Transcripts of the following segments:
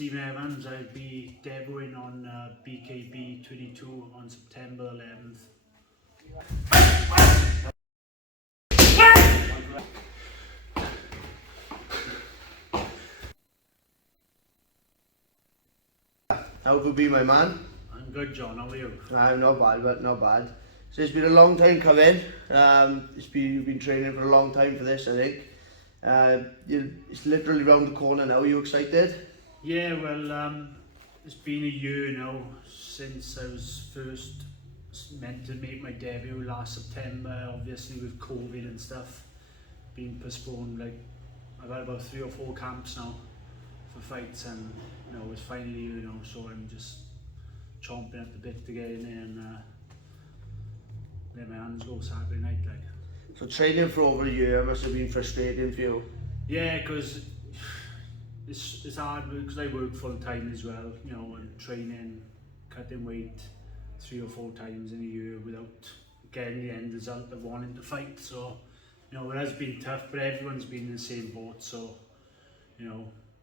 Stephen Evans. I'll be debuting on BKB 22 on September 11th. How have you been, my man? I'm good, John. How are you? I'm not bad, but not bad. So it's been a long time coming. You've been training for a long time for this, I think. It's literally round the corner now. Are you excited? Yeah, well, it's been a year now since I was first meant to make my debut last September. Obviously with COVID and stuff being postponed, like I've had about 3 or 4 camps now for fights, and it's finally so I'm just chomping at the bit to get in there and let my hands go Saturday night. Like, So training for over a year must have been frustrating for you. yeah, because it's hard because I work full time as well, and training, cutting weight 3 or 4 times in a year without getting the end result of wanting to fight. So, it has been tough, but everyone's been in the same boat. So,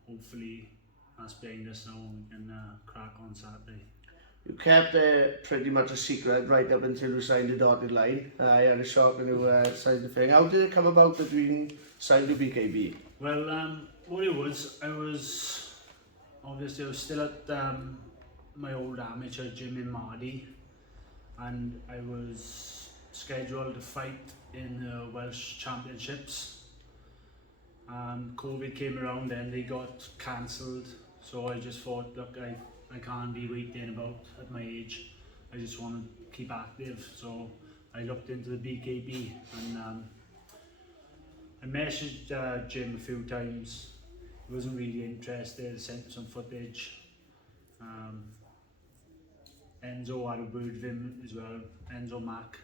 hopefully that's behind us now and we can crack on Saturday. You kept pretty much a secret right up until you signed the dotted line. You had a shock when you signed the thing. How did it come about that you signed to BKB? Well, what it was, I was still at my old amateur gym in Mardy, and I was scheduled to fight in the Welsh championships. COVID came around and they got cancelled, so I just thought, look, I can't be waiting about at my age. I just want to keep active, so I looked into the BKB and I messaged Jim a few times. He wasn't really interested. I sent some footage. Enzo had a word with him as well. Enzo Mack,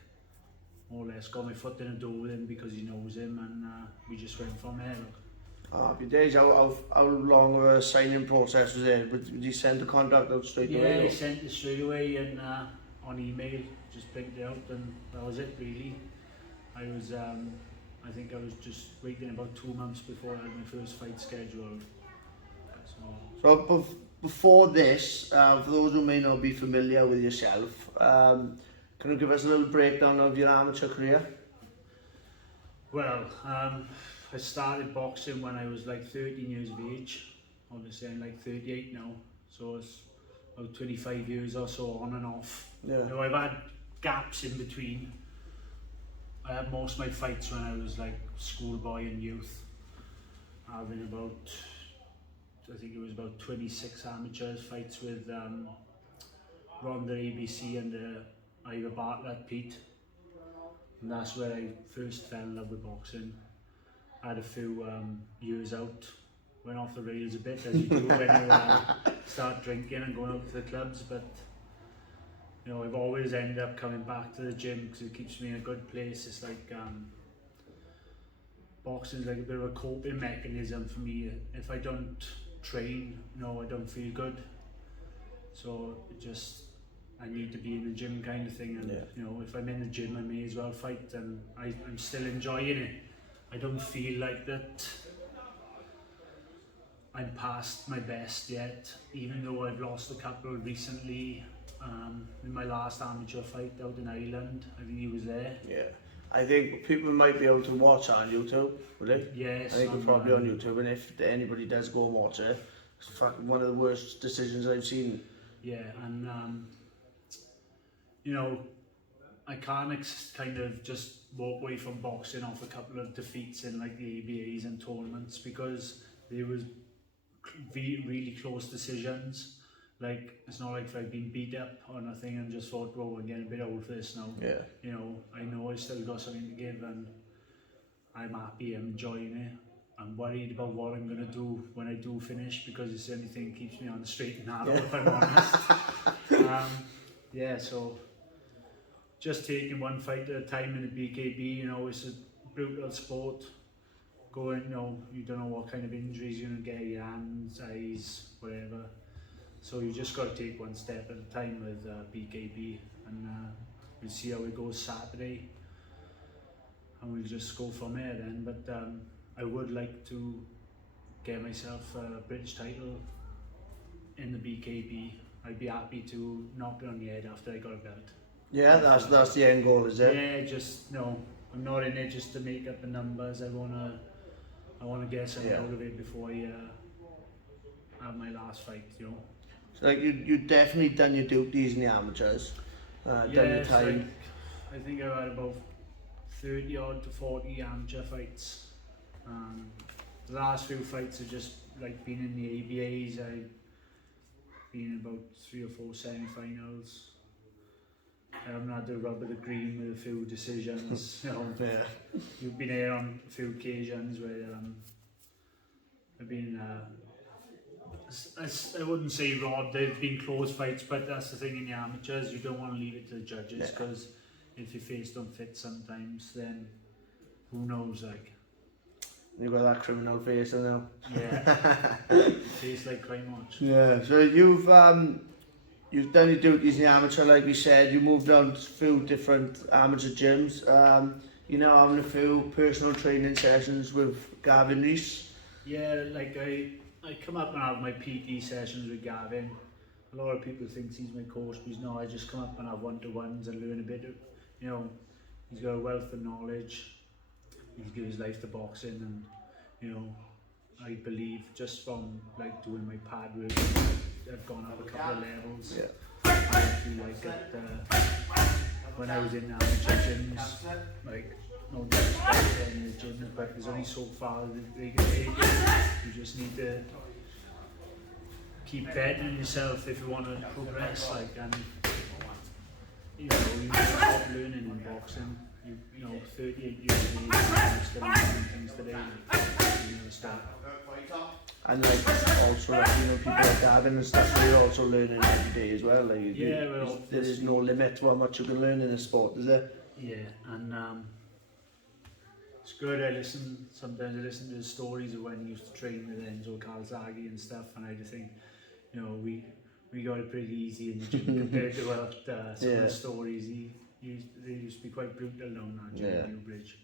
more or less, got my foot in the door with him because he knows him, and we just went from there. Happy days. How long of a signing process was it? Did you send the contract out straight away? Yeah, I sent it straight away and on email, just printed it out, and that was it really. I think I was just waiting about 2 months before I had my first fight scheduled. So before this, for those who may not be familiar with yourself, can you give us a little breakdown of your amateur career? Well, I started boxing when I was like 13 years of age. Obviously I'm like 38 now, so it's about 25 years or so on and off. Yeah. I've had gaps in between. I had most of my fights when I was like schoolboy and youth, having about, I think it was about 26 amateurs fights with Rhondda ABC and Ivor Bartlett Pete, and that's where I first fell in love with boxing. I had a few years out, went off the rails a bit as you do when you start drinking and going out to the clubs, but I've always ended up coming back to the gym because it keeps me in a good place. It's like boxing is like a bit of a coping mechanism for me. If I don't train, I don't feel good. So I need to be in the gym kind of thing. And if I'm in the gym, I may as well fight, and I'm still enjoying it. I don't feel like that I'm past my best yet, even though I've lost a couple recently. In my last amateur fight out in Ireland, I think he was there. Yeah, I think people might be able to watch on YouTube, will they? Yes. I think it's probably on YouTube, and if anybody does go and watch it, it's fucking one of the worst decisions I've seen. Yeah, and I can't kind of just walk away from boxing off a couple of defeats in like the ABAs and tournaments, because there was really close decisions. Like, it's not like I've been beat up or nothing and just thought, well, I'm getting a bit old for this now. Yeah. I know I still got something to give, and I'm happy, I'm enjoying it. I'm worried about what I'm going to do when I do finish, because it's the only thing that keeps me on the straight and narrow, if I'm honest. Yeah, so just taking one fight at a time in the BKB, it's a brutal sport. Going, you don't know what kind of injuries you're going to get, your hands, eyes, whatever. So you just got to take one step at a time with BKB, and we'll see how it goes Saturday, and we'll just go from there then. But I would like to get myself a British title in the BKB. I'd be happy to knock it on the head after I got a belt. Yeah, that's the end goal, is it? Yeah, just no. I'm not in it just to make up the numbers. I wanna get something out of it before I have my last fight. You know. So like you definitely done your duties in the amateurs. Done your time. I think I've had about 30 odd to 40 amateur fights. The last few fights have just like been in the ABAs. I've been in about 3 or 4 semi-finals. I haven't had the rub of the green with a few decisions. You know, Yeah. you've been here on a few occasions where I've been. I wouldn't say robbed. They've been close fights, but that's the thing in the amateurs. You don't want to leave it to the judges because if your face don't fit sometimes, then who knows? Like You've got that criminal face now. yeah, tastes like crime watch. Yeah. So you've done your duties in the amateur, like we said. You moved on to a few different amateur gyms. You're now having a few personal training sessions with Gavin Rees. Yeah, like I come up and have my PT sessions with Gavin. A lot of people think he's my coach, but he's not. I just come up and have one-to-ones and learn a bit of, you know, he's got a wealth of knowledge. He's given his life to boxing, and you know, I believe just from like doing my pad work, I've gone up a couple of levels. Yeah. I feel like when I was in amateur gyms, like no disrespect to any of the gyms, but there's only so far that they can take it. You just need to keep bettering yourself if you want to progress. Like, and you know, you just stop learning in boxing. You know, 38 years of age, you're still learning things today. You never stop. And like also like, you know, people like Gavin and stuff, they're also learning every day as well. Like there is no limit to how much you can learn in a sport, is there? Yeah, and it's good. Sometimes I listen to the stories of when he used to train with Enzo Calzaghe and stuff, and I just think, you know, we got it pretty easy in the gym compared to what some of the stories they used to be quite brutal down that gym in Newbridge.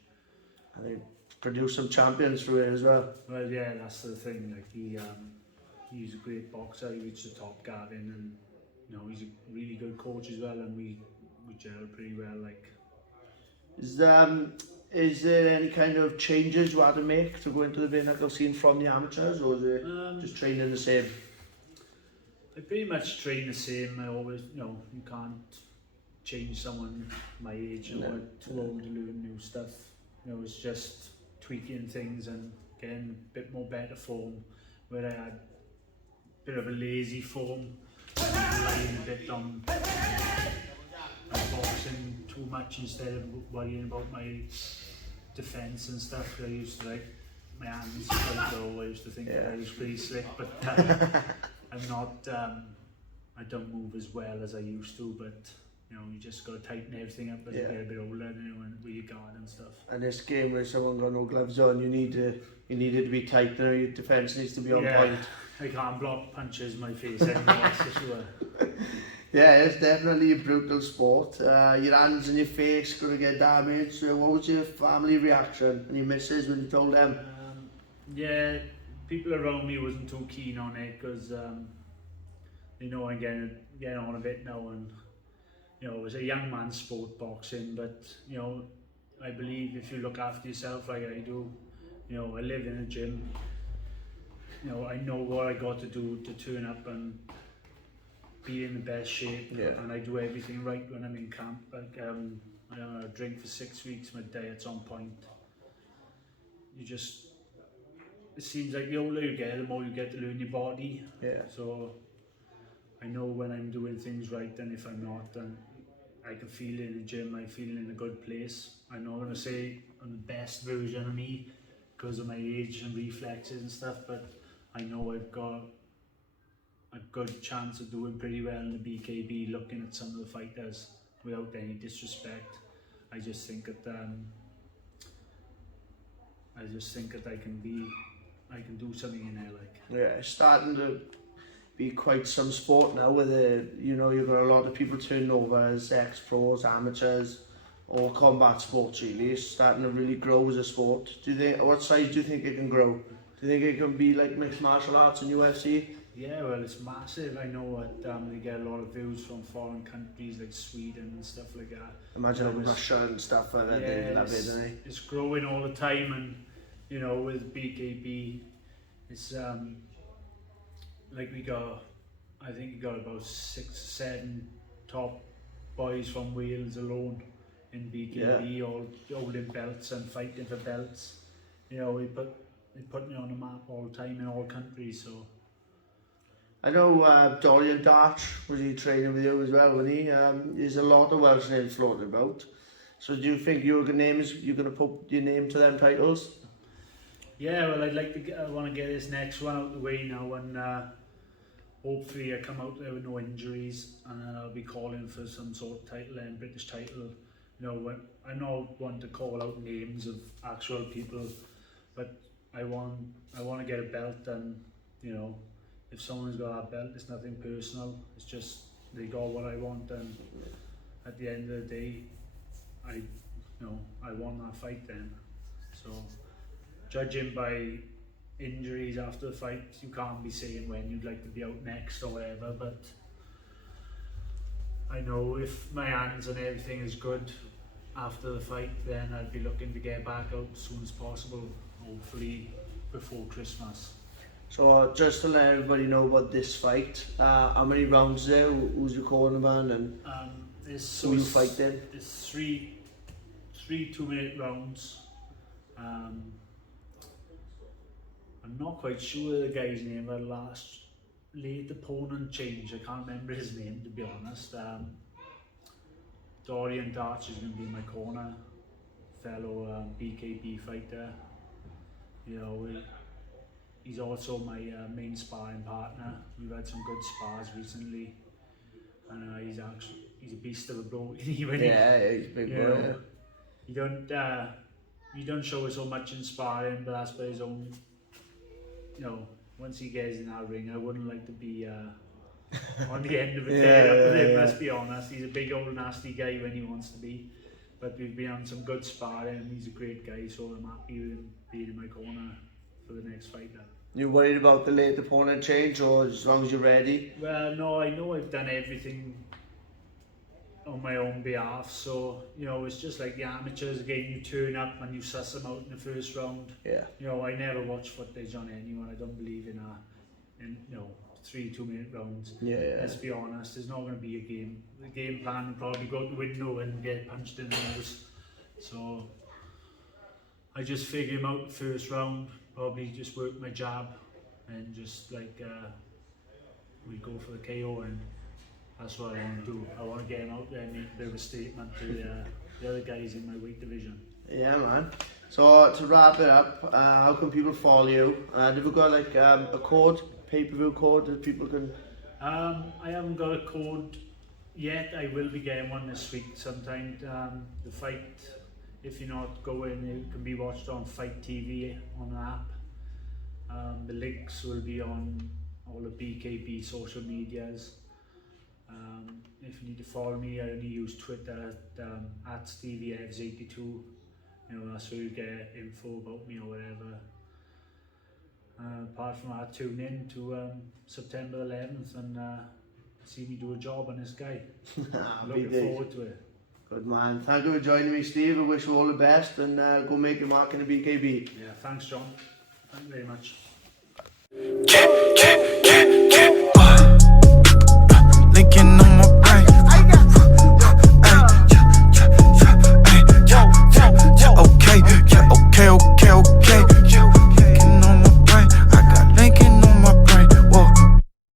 And they produce some champions through it as well. Well, yeah, that's the thing. Like he's a great boxer. He reached the top, Gavin, and you know he's a really good coach as well. And we gel pretty well. Like, is there any kind of changes you had to make to go into the bare knuckle scene from the amateurs, or is it just training the same? I pretty much train the same. I always, you know, you can't change someone my age or too old to learn new stuff. You know, it's just tweaking things and getting a bit more better form, where I had a bit of a lazy form, relying a bit on boxing too much instead of worrying about my defence and stuff. I used to like my hands quite low. I used to think that I was pretty slick, but I'm not. I don't move as well as I used to, but you know, you just got to tighten everything up as you get a bit older, you know, and with your guard and stuff. And this game where someone got no gloves on, you need it to be tight, you know, your defence needs to be on point. I can't block punches in my face anymore, that's for sure. Yeah, it's definitely a brutal sport. Your hands and your face going to get damaged. So what was your family reaction and your missus when you told them? Yeah, people around me wasn't too keen on it because they know I'm getting on a bit now, and you know, it was a young man's sport, boxing, but you know, I believe if you look after yourself like I do, you know, I live in a gym, you know, I know what I got to do to turn up and be in the best shape, and I do everything right when I'm in camp. Like I don't drink for 6 weeks, my diet's on point. It seems like the older you get, the more you get to learn your body. Yeah. So I know when I'm doing things right, and if I'm not, then I can feel it in the gym. I feel in a good place. I'm not going to say I'm the best version of me because of my age and reflexes and stuff, but I know I've got a good chance of doing pretty well in the BKB. Looking at some of the fighters, without any disrespect, I just think that I can do something in there. Like, yeah, it's starting to be quite some sport now with you know, you've got a lot of people turning over as ex-pros, amateurs, or combat sports really. It's starting to really grow as a sport. What size do you think it can grow? Do you think it can be like mixed martial arts and UFC? Yeah, well, it's massive. I know that they get a lot of views from foreign countries like Sweden and stuff like that. Imagine over Russia and stuff like that. They love it, don't they? It's growing all the time, and you know, with BKB, it's like I think we got about 6 or 7 top boys from Wales alone in BKB, all holding belts and fighting for belts. You know, they put me on the map all the time in all countries. So I know Dorian Darch, was he training with you as well, wasn't he? There's a lot of Welsh names floating about. So do you think you're going to put your name to them titles? Yeah, well, I want to get this next one out of the way now, and hopefully I come out there with no injuries, and then I'll be calling for some sort of title, British title. You know, I don't want to call out names of actual people, but I want to get a belt, and you know, if someone's got that belt, it's nothing personal. It's just they got what I want, and at the end of the day, I won that fight then. So judging by injuries after the fight, you can't be saying when you'd like to be out next or whatever, but I know if my hands and everything is good after the fight, then I'd be looking to get back out as soon as possible, hopefully before Christmas. So just to let everybody know about this fight, how many rounds there? Who's your cornerman and who you fight in? It's three 2-minute rounds. I'm not quite sure the guy's name, but last late opponent changed. I can't remember his name, to be honest. Dorian Darch is going to be my corner, fellow BKB fighter. You know, he's also my main sparring partner. We've had some good spars recently, and he's a beast of a bloke. He's a big boy. He don't show us so much in sparring, but that's by his own. You know, once he gets in that ring, I wouldn't like to be on the end of it there with him, let's be honest. He's a big old nasty guy when he wants to be, but we've been on some good sparring, and he's a great guy, so I'm happy with him being in my corner for the next fight then. You worried about the late opponent change, or as long as you're ready? Well, no, I know I've done everything on my own behalf, so you know, it's just like the amateurs again. You turn up and you suss them out in the first round. Yeah. You know, I never watch footage on anyone. I don't believe in you know, 3 2-minute rounds. Yeah. Let's be honest, there's not going to be a game. The game plan will probably go out the window and get punched in the nose. So I just figure him out the first round. Probably just work my jab and just like we go for the KO, and that's what I want to do. I want to get him out there and make a bit of a statement to the other guys in my weight division. Yeah, man. So to wrap it up, how can people follow you? Have you got like a code, pay-per-view code that people can? I haven't got a code yet. I will be getting one this week sometime. The fight, if you're not going, it can be watched on Fight TV on the app. The links will be on all the BKB social medias. If you need to follow me, I only use Twitter at StevieEvs82. You know, that's where you get info about me or whatever. Apart from that, tune in to September 11th and see me do a job on this guy. Looking forward to it. Good man. Thank you for joining me, Steve. I wish you all the best, and go make your mark in the BKB. Yeah, thanks, John. Thank you very much.